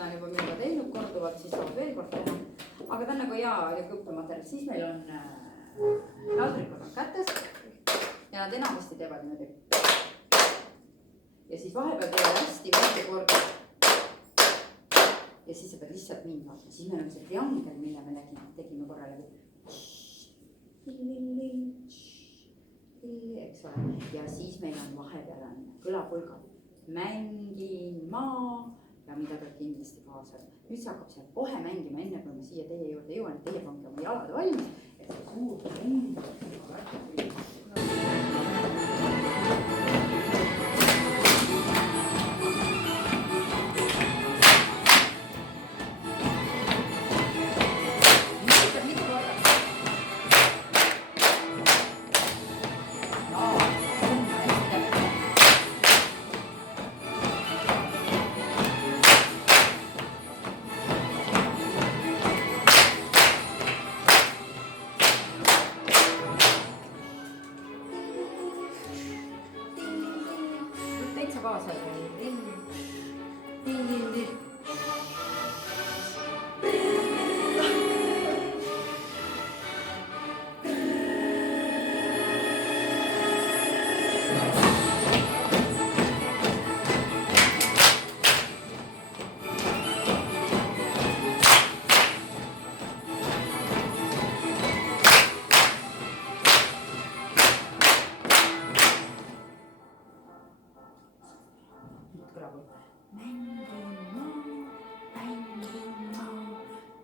seda on juba minuga teinud korduvalt, siis saab veel kord teha. Aga ta on nagu hea õppematerjal, siis meil on laudrikud on kätes ja nad enamasti teevad niimoodi. Ja siis vahepeal teevad hästi väike korda. Ja siis sa pead lihtsalt minna. Siis meil on see triangel, mille me tegime korra läbi. Eks ole. Ja siis meil on vahepeal on kõlapulgad. Mängin maa ja mida peab kindlasti kaasa. Nüüd see hakkab seal kohe mängima, enne kui me siia teie juurde jõuan, et teie pange oma jalad valmis. Ja see suur mäng. Kaasa.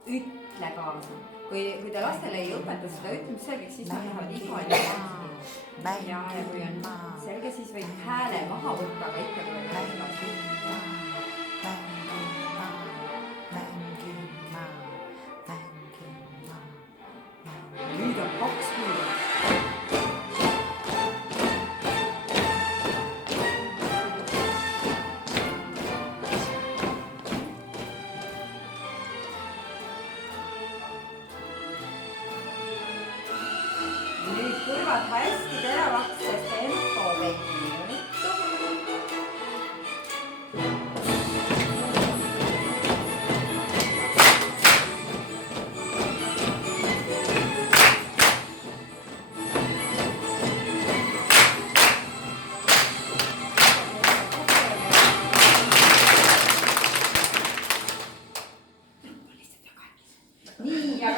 Ütle kaasa. Kui te lastele ei õpeta seda ütlemist selgeks, siis nad lähevad igal ja kui on selge, siis võib hääle maha võtta, aga ikkagi võib rääkida.